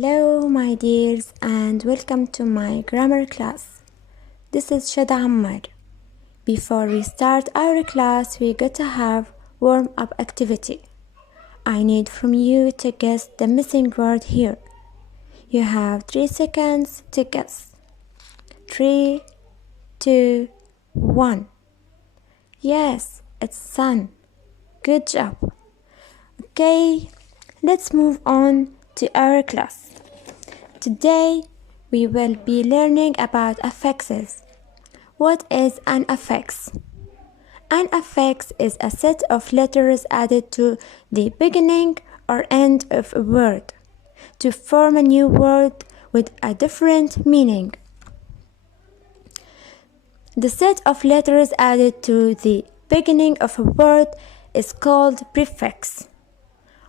Hello my dears and welcome to my grammar class. This is Shada Ammar. Before we start our class, we got to have warm-up activity. I need from you to guess the missing word here. You have 3 seconds to guess. 3, 2, 1. Yes, it's sun. Good job. Okay, let's move on to our class. Today, we will be learning about affixes. What is an affix? An affix is a set of letters added to the beginning or end of a word to form a new word with a different meaning. The set of letters added to the beginning of a word is called prefix,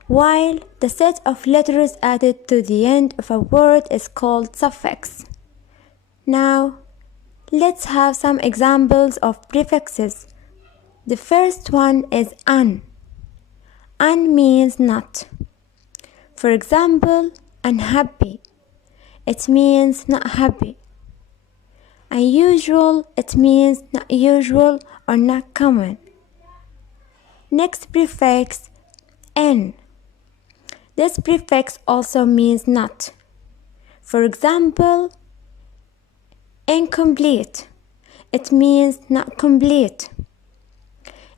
while the set of letters added to the end of a word is called suffix. Now, let's have some examples of prefixes. The first one is an. An means not. For example, unhappy. It means not happy. Unusual, it means not usual or not common. Next prefix, n. This prefix also means not. For example, incomplete. It means not complete.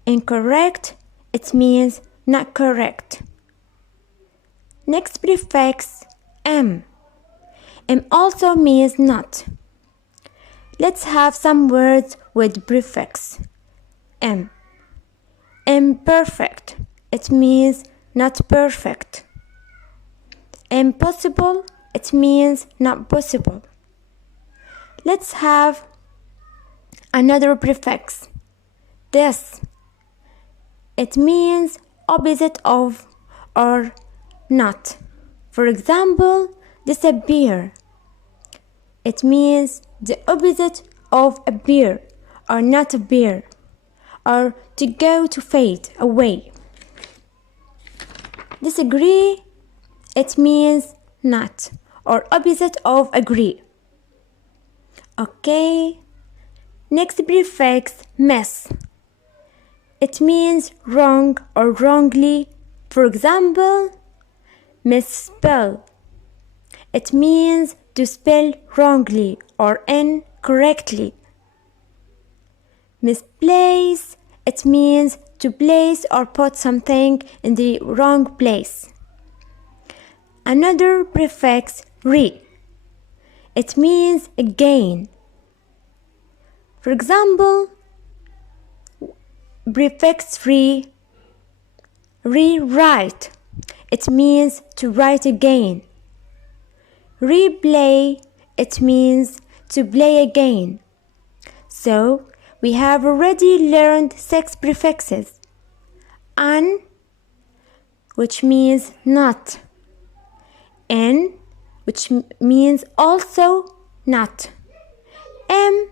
Incorrect. It means not correct. Next prefix, m. M also means not. Let's have some words with prefix m. Imperfect. It means not perfect. Impossible. It means not possible. Let's have another prefix, this. It means opposite of or not. For example, disappear. It means the opposite of appear or not appear, or to go to fade away. Disagree. It means not or opposite of agree. Okay. Next prefix, miss. It means wrong or wrongly. For example, misspell. It means to spell wrongly or incorrectly. Misplace. It means to place or put something in the wrong place. Another prefix, re. It means again. For example, prefix re, rewrite. It means to write again. Replay. It means to play again. So, we have already learned 6 prefixes. An, which means not. N, which means also not. M,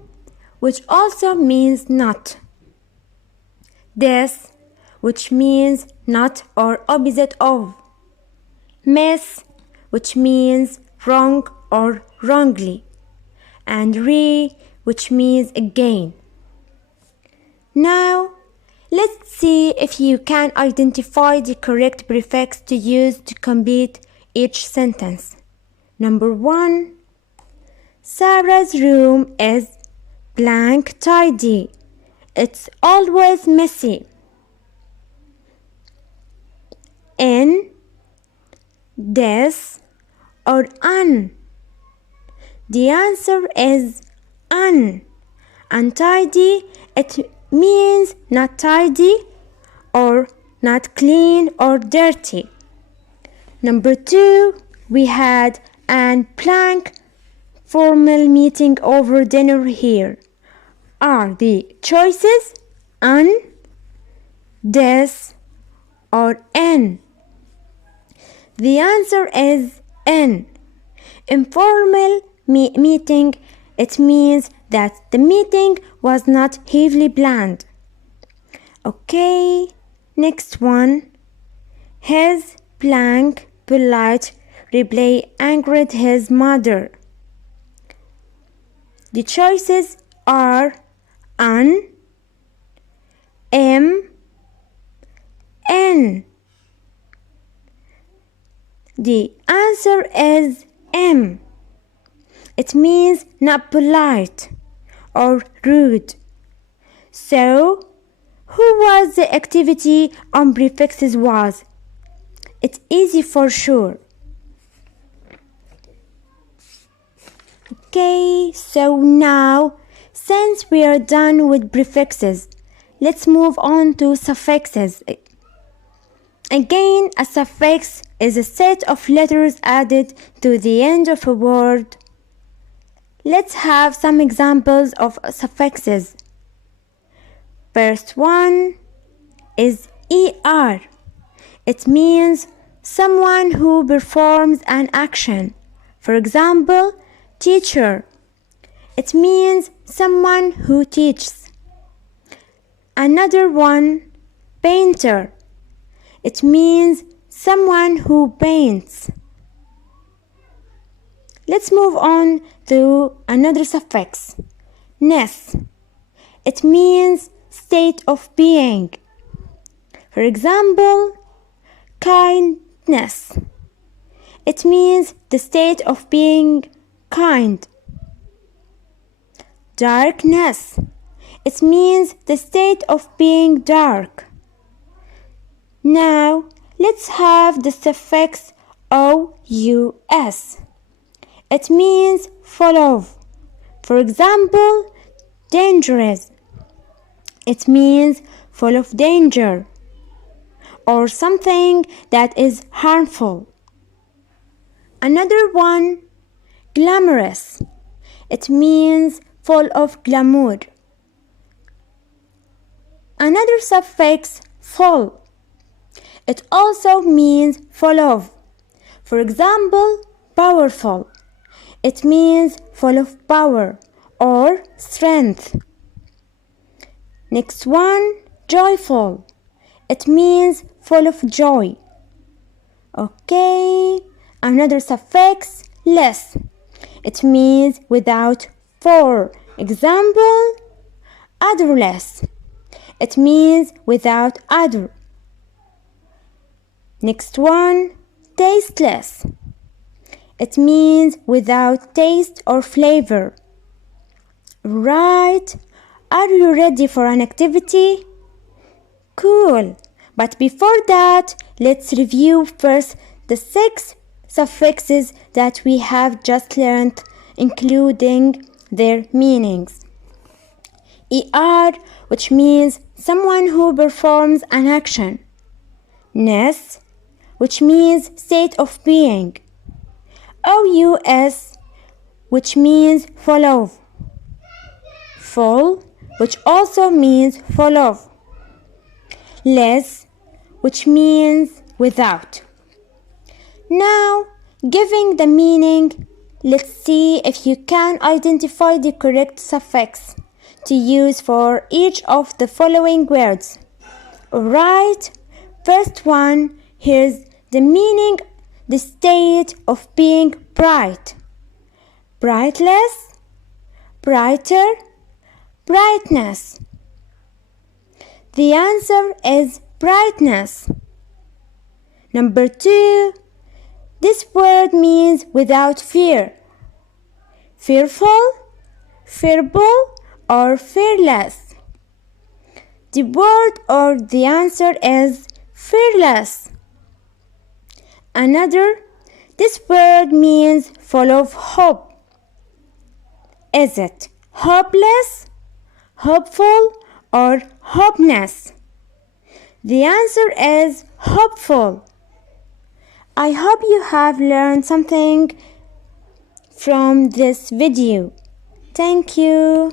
which also means not. This, which means not or opposite of. Miss, which means wrong or wrongly. And re, which means again. Now, let's see if you can identify the correct prefix to use to complete each sentence. Number 1. Sarah's room is blank tidy. It's always messy. In, this, or un? The answer is un. Untidy, it means not tidy or not clean or dirty. Number 2, we had an blank formal meeting over dinner here. Are the choices un, this, or n? The answer is n. Informal meeting, it means that the meeting was not heavily planned. Okay, next one. His blank polite Ripley angered his mother. The choices are an, M, N. The answer is M. It means not polite or rude. So, who was the activity on prefixes was? It's easy for sure. Okay, so now, since we are done with prefixes, let's move on to suffixes. Again, a suffix is a set of letters added to the end of a word. Let's have some examples of suffixes. First one is ER. It means someone who performs an action. For example, teacher. It means someone who teaches. Another one, painter. It means someone who paints. Let's move on to another suffix, Ness. It means state of being. For example, kindness. It means the state of being kind. Darkness. It means the state of being dark. Now, let's have the suffix OUS. It means full of. For example, dangerous. It means full of danger or something that is harmful. Another one, glamorous. It means full of glamour. Another suffix, full. It also means full of. For example, powerful. It means full of power or strength. Next one, joyful. It means full of joy. Okay, another suffix, less. It means without. For example, odorless. It means without odor. Next one, tasteless. It means without taste or flavor. Right, are you ready for an activity? Cool, but before that, let's review first the 6 suffixes that we have just learned, including their meanings. ER, which means someone who performs an action. Ness, which means state of being. OUS, which means full of. Full, which also means full of. Less, which means without. Now, giving the meaning, let's see if you can identify the correct suffix to use for each of the following words. Alright, first one, here's the meaning, the state of being bright. Brightless, brighter, brightness. The answer is brightness. Number 2, this word means without fear. Fearful, fearful, or fearless. The word or the answer is fearless. Another, this word means full of hope. Is it hopeless, hopeful, or hopeless? The answer is hopeful. I hope you have learned something from this video. Thank you.